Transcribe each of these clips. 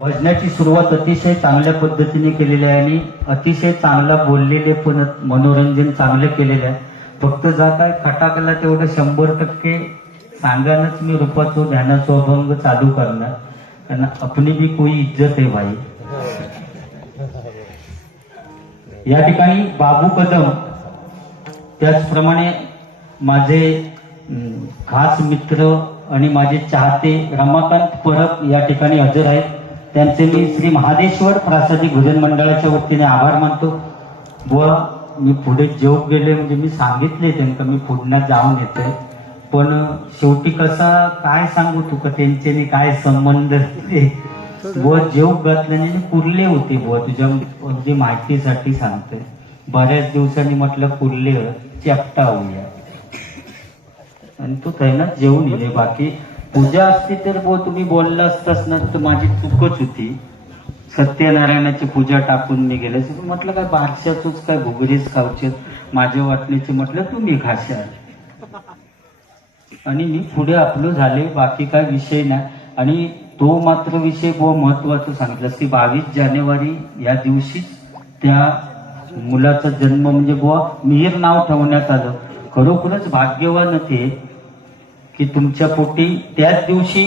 भजनाची सुरुवात अतिशय चांगल्या पद्धतीने केलेली आहे आणि अतिशय चांगला बोललेले पण मनोरंजन चांगलं केलेलं आहे. फक्त जा काय खटाकला तेवढं शंभर टक्के सांगानच मी रूपाचो ध्यानाचो अभंग चालू करणार. कारण आपली बी कोई इज्जत आहे भाई. या ठिकाणी बाबू कदम त्याचप्रमाणे माझे खास मित्र आणि माझे चाहते रमाकांत परब या ठिकाणी हजर आहेत. त्यांचे मी श्री महादेश्वर प्रासादी भजन मंडळाच्या वतीने आभार मानतो. व मी पुढे जेव गेले म्हणजे मी सांगितले त्यांना मी पुण्यात जाऊन येते. पण शेवटी कसा काय सांगू तुका? त्यांचे काय संबंध ते व जेव घातल्याने कुर्ले होते बुवा. तुझ्या म्हणजे माहितीसाठी सांगते. बऱ्याच दिवसांनी म्हटलं कुर्ले चेपटा होऊया. आणि तो त्यांना जेवून येले बाकी पूजा असती तर बो तुम्ही बोलला असताच ना तर माझी चूकच होती. सत्यनारायणाची पूजा टाकून मी गेले म्हटलं काय बारशाचूच काय घुगरीच खावचे माझ्या वाटणीचे म्हटलं तुम्ही खाशाल आणि मी पुढे आपलं झाले बाकी काय विषय नाही. आणि तो मात्र विषय ब महत्वाचं सांगितलं. की बावीस जानेवारी या दिवशीच त्या मुलाचा जन्म म्हणजे बुवा मिहीर नाव ठेवण्यात आलं. खरोखरच भाग्यवान ते की तुमच्या पोटी त्याच दिवशी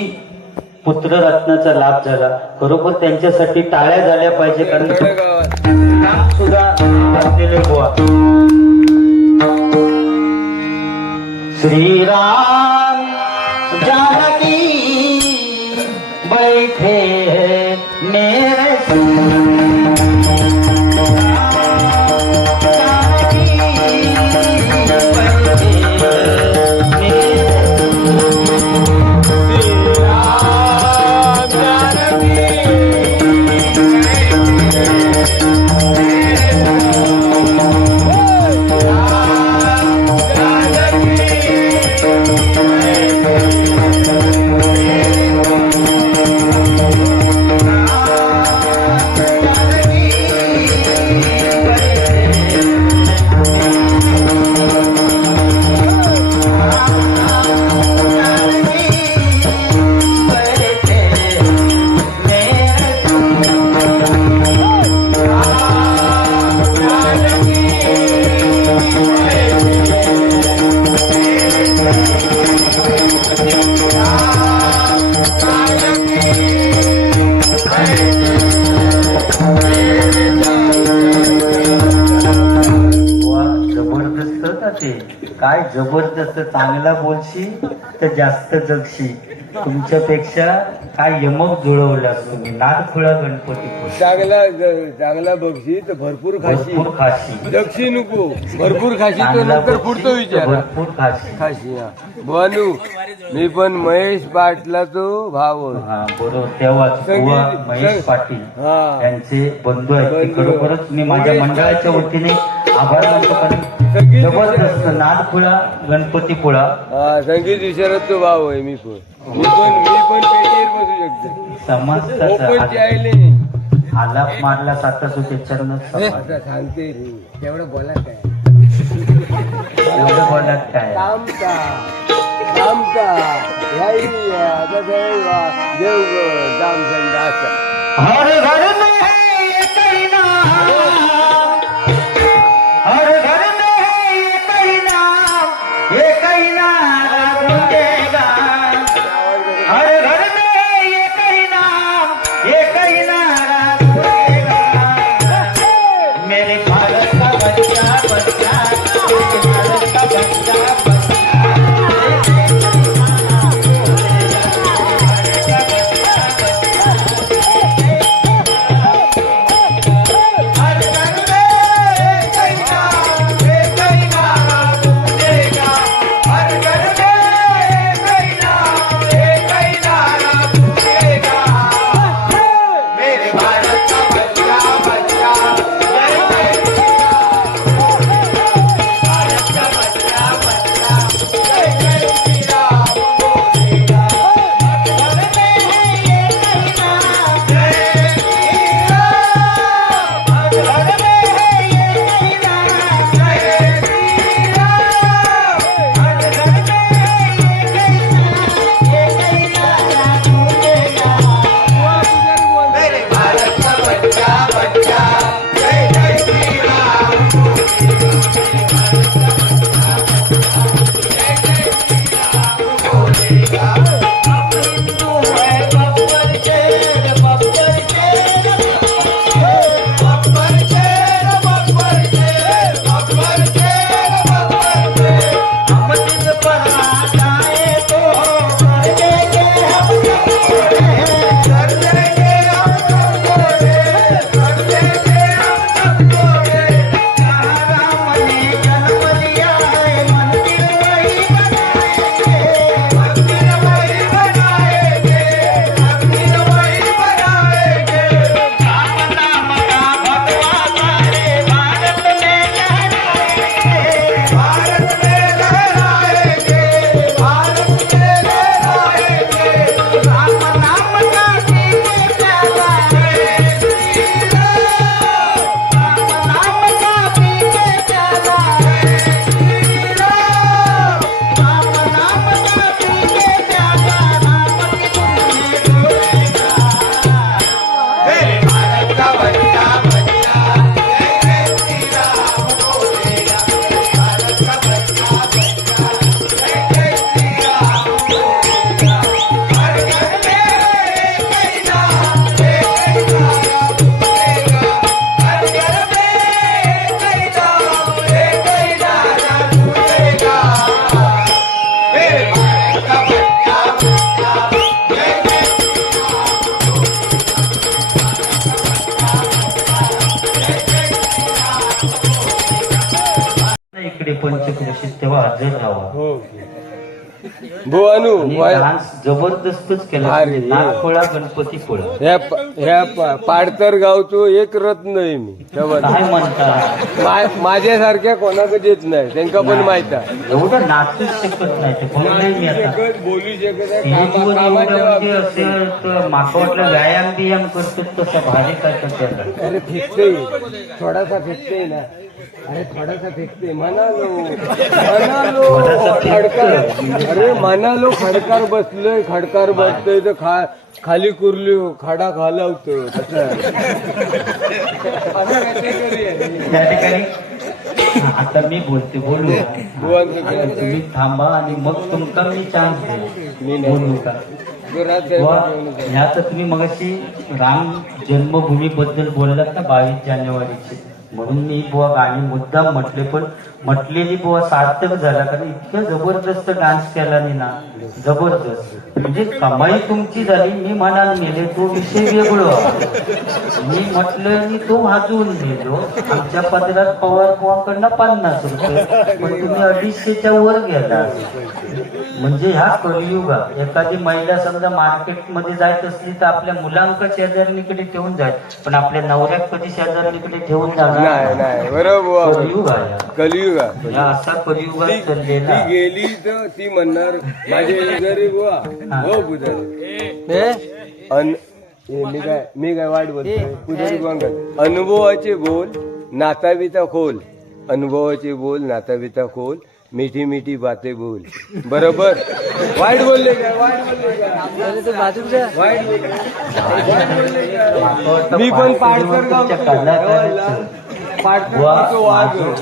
पुत्ररत्नाचा लाभ झाला. खरोखर त्यांच्यासाठी टाळ्या झाल्या पाहिजे कारण सुद्धा श्रीराम जानकी बैठे तर जास्त जगशी. तुमच्यापेक्षा काय यमक जुळवलास तुम्ही नादखुळा गणपती चांगला चांगला बघशी तर भरपूर खाशी. भरपूर खाशी. दक्षी नको. भरपूर खाशी तो चांगला नंतर पुढतो विचार. भरपूर खाशी. खाशी हा. बनू. मी पण महेश पाटला तो भाव हा बरोबर. तेव्हाच बुवा महेश संग- पाटील. हा. त्यांचे बंधू आहेत. ते बंधू. खरोखरच मी माझ्या मंडळाच्या. वतीने आभार मानतो. कारण जबरदस्त नादखुळा गणपतीपुळा. हा संगीत विचारत तो भाव आहे मी पण. मी पण मी पण पेटीवर बसू शकतो. ओपनची आईले आलाप मारला साता सो त्याच्यावरच समाज आता सांगते रे. तेवढं बोला काय एवढं बोलत काय? थांबता. थांबता. ह्या इली आहे. आता देव देव दाम संडास. हर घर पंचक्रोशीत तेव्हा हजर राहावा. हो. भुवानू डान्स जबरदस्तच केला. अरे. नागपोळा गणपती पोळा ह्या प- ह्या प- पाडतर गावचो एक रत्न आहे मी. तेव्हा काय म्हणता? मा- माझ्यासारख्या कोणाकडे येत नाही. त्यांना पण माहीत आहे. एवढं नाचूच शकत नाही. ते कोण नाही मी आता. बोलू शकत आहे. स्टेजवर कामा- एवढं कामाच्या म्हणजे बाबतीत. असेल तर माका वाटलं व्यायाम बियाम करतो तसं भारी काय करतात अरे फेकते थोडासा फेकते ना. अरे थोडासा फेकते. म्हणालो म्हणालो. खडकार. अरे म्हणालो खडकार बसलोय. खडकार बसतोय तर खा खाली कुरली खडा खालावतो. त्या ठिकाणी आता मी बोलते बोलू. तुम्ही थांबा आणि मग तुमका मी चान्स देऊ. बोलू का? जा. ह्यात तुम्ही मगाशी राम जन्मभूमी बद्दल बोललात ना बावीस जानेवारीचे. म्हणून मी बुवा गाणी मुद्दाम म्हटले पण म्हटलेली बुवा सार्थक झाला कारण इतकं जबरदस्त डान्स केला मी ना जबरदस्त. म्हणजे कमाई तुमची झाली मी म्हणाल मेले तो विषय वेगळं मी म्हटलं मी तो वाजवून गेलो आमच्या पदरात पवार बुवाकडनं पन्नास रुपये? पण तुम्ही अडीचशेच्या वर गेला. म्हणजे ह्या कलियुगात एखादी महिला समजा मार्केटमध्ये जायत असली तर आपल्या मुलांक शेजारणीकडे ठेवून जाय पण आपल्या नवऱ्यात कधी शेजारणीकडे ठेवून जाणार कलियुग आहे. कलियुग. असा कलियुगात ती चाललेला. ती गेली तर ती म्हणणार माझे हो पुजारी. अन हे मी काय मी काय वाट बोलतोय? पुजारी अनुभवाचे बोल नाताबिता खोल. अनुभवाचे बोल नाताबिता खोल. मिठी मिठी बाते बोल. बरोबर? वाईट बोलले काय वाईट बोलले वाईट मी पण पाडकर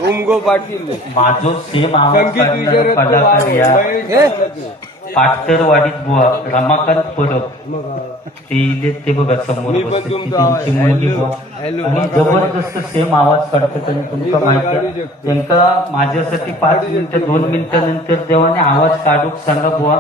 उमगो पाटील. माझो सेम आवाज कलाकार या. पाटकरवाडीत बुवा रमाकांत परब. ते इथे ते बघा समोर तुमचा त्यांची मुलगी बुवा. आणि. जबरदस्त सेम आवाज काढतात आणि मी तुमका पण माहिती. त्यांका माझ्यासाठी पाच मिनिटं दोन मिनिटं नंतर देवाने आवाज काढूक सांगा बुवा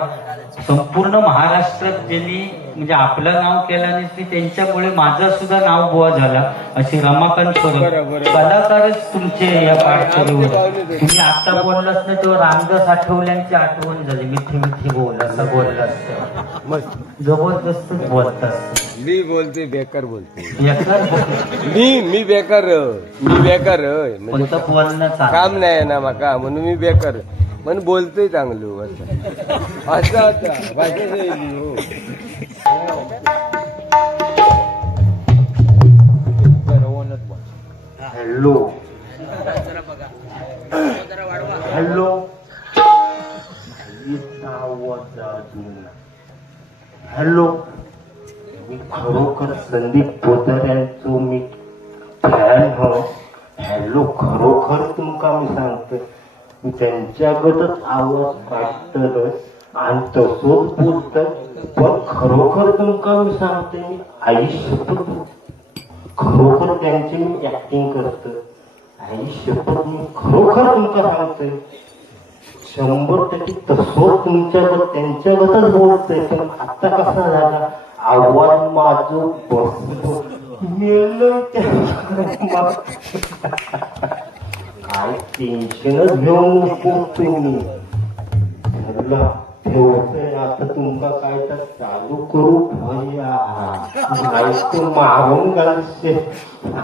संपूर्ण महाराष्ट्रात ज्यांनी म्हणजे आपलं नाव केलं ते त्यांच्यामुळे माझं सुद्धा नाव बुवा झाला. अशी रमाकांत परब. कलाकारच तुमचे या ते. तुम्ही आता बोललास ना तेव्हा रामदास आठवल्यांची आठवण झाली. मिठी मिठी बोल असं बोललास मस्त. जबरदस्त बोलतात मी बोलते बेकार बोलते बेकार मी मी बेकार मी बेकार म्हणजे. काम नाही ना माका. म्हणून मी बेकार. पण बोलतोय चांगलो असं. असं आता भाषा हो. हॅलो. हॅलो. हॅलो. मी खरोखर संदीप पोतर यांचो मी फॅन हो. हॅलो खरोखर तुमका मी सांगतो त्यांच्यागतच आवाज काढतलच आणि तसोच बोलत पण खरोखर तुमका मी सांगते मी खरोखर त्यांची मी ऍक्टिंग करत आयुष्य मी खरोखर तुमका सांगते शंभर टक्के तसं तुमच्याकडं त्यांच्याबद्दल बोलतोय. पण आता कसा झाला? आव्हान माझं बसतो त्या- टेन्शनच घेऊन नको तुम्ही ठरला ठेवतोय. आता तुमका काय तर चालू करू भया. मारून घालते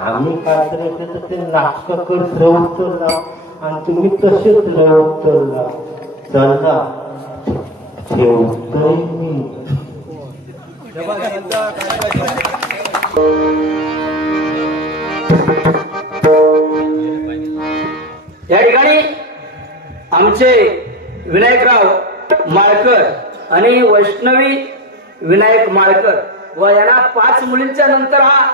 आम्ही काय तर ते नाटक करत रवतला. आणि तुम्ही तसेच रवतला. चला ठेवतोय मी. या ठिकाणी आमचे विनायकराव माळकर आणि वैष्णवी विनायक माळकर व यांना पाच मुलींच्या नंतर हा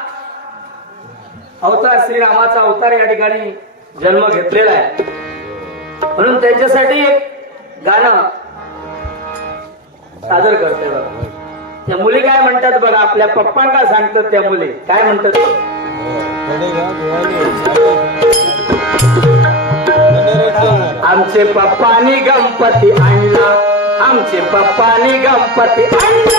अवतार श्रीरामाचा अवतार या ठिकाणी जन्म घेतलेला आहे. म्हणून त्यांच्यासाठी एक गाणं सादर करते बघा. त्या मुली काय म्हणतात बघा आपल्या पप्पा सांगतात त्या मुली. काय म्हणतात? आमचे पप्पानी गणपती आणला. आमचे पप्पानी गणपती आणला.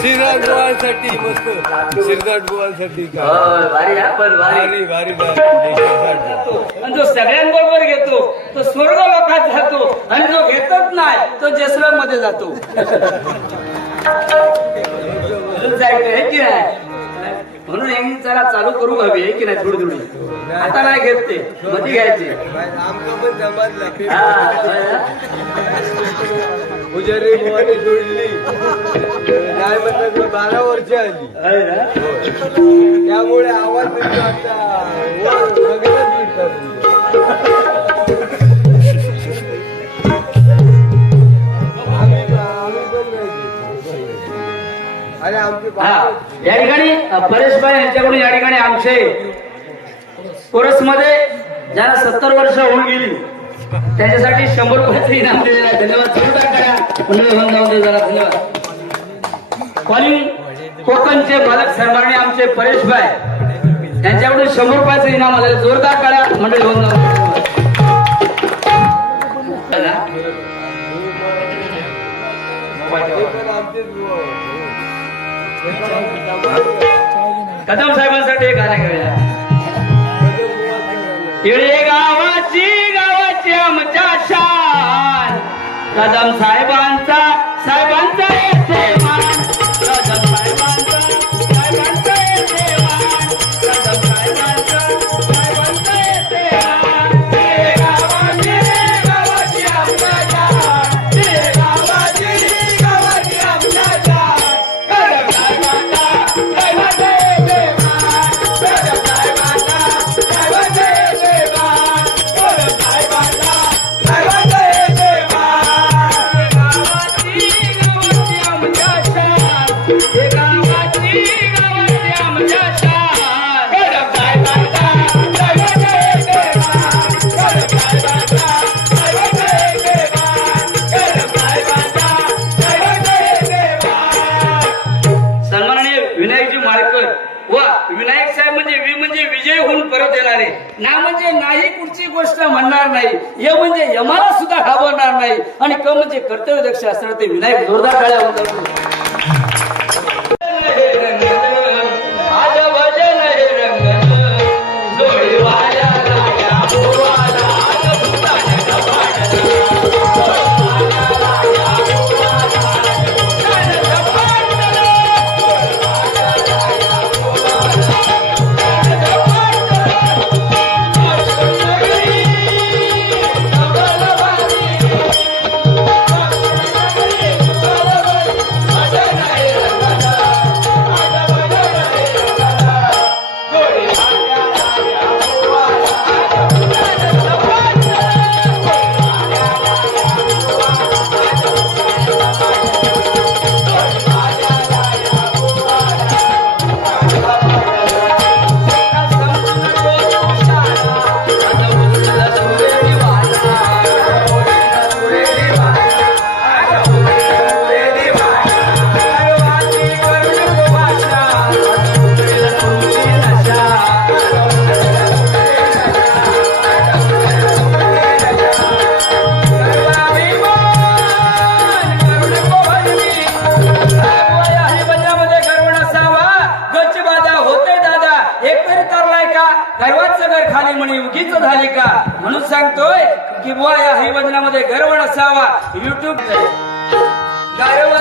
श्रीनाथ बुवांसाठी मस्त. श्रीनाथ बुवांसाठी हो, भारी हा, पण भारी. भारी आणि जो सगळ्यांबरोबर घेतो तो स्वर्ग लोकात जातो. आणि जो घेतच नाही तो जसलममध्ये जातो. म्हणून जायचं आहे की नाही? म्हणून यांनी चला चालू करू हवी आहे की नाही थोडी थोडी आता नाही घेत ते मध्ये घ्यायचे. पुजारी बुवाने जोडली नाही म्हटलं तर बारा वर्ष आली? त्यामुळे आवाज तुमचा आता सगळं नीट. अरे आमची हा या ठिकाणी परेशभाई यांच्याकडून या ठिकाणी आमचे कोरसमध्ये ज्यांना सत्तर वर्ष होऊन गेली त्याच्यासाठी शंभर रुपयाचं इनाम दिलेलं आहे. धन्यवाद. जोरदार करा मंडळी जाऊन दे जरा. धन्यवाद. कॉलिंग कोकणचे बालक सरमारणे आमचे परेश भाई यांच्याकडून शंभर रुपयाचं इनाम आलेलं जोरदार करा मंडळी होऊन जाऊन कदम साहेबांसाठी गाणं घेऊया गावाची कदम साहेबांचा साहेबांचा य म्हणजे यमाला सुद्धा घाबरणार नाही. आणि क म्हणजे कर्तव्य दक्ष असणार ते विनायक जोरदार टाळ्या म्हणे उगीच झाली का? म्हणून सांगतोय की बुवा या हरिभजनामध्ये गर्व नसावा युट्यूब गर्व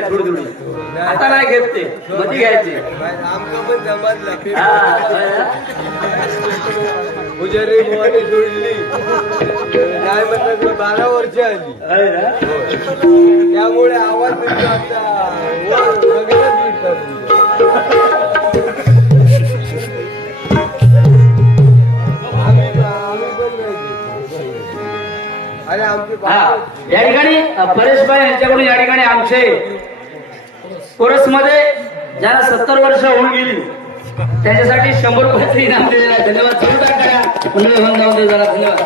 नाही थोडी थोडी आता नाही घेत ते. मध्ये घ्यायचे. पुजारी बुवाने जोडली. बारा वर्ष आली? त्यामुळे आवाज. अरे आमची हा. या ठिकाणी परेशभाई यांच्याकडून या ठिकाणी आमचे कोरसमध्ये ज्याला सत्तर वर्ष होऊन गेली त्याच्यासाठी शंभर रुपयाचं इनाम दिलेलं आहे. धन्यवाद. करा दे जरा. धन्यवाद.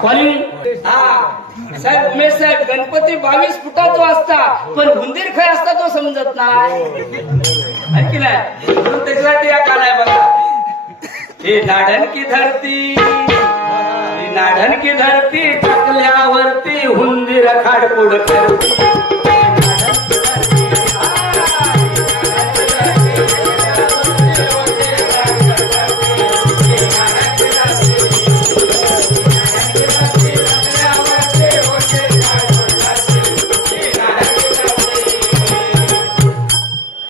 कॉलिंग. हा. साहेब उमेश साहेब गणपती बावीस फुटाचा असता पण हुंदीर खय असता तो समजत नाही. है की नाही त्याच्यासाठी या बघा. हे नाडन की धरती नाढण की धरती टाकल्यावरती हुंदीर खाडपुड करती.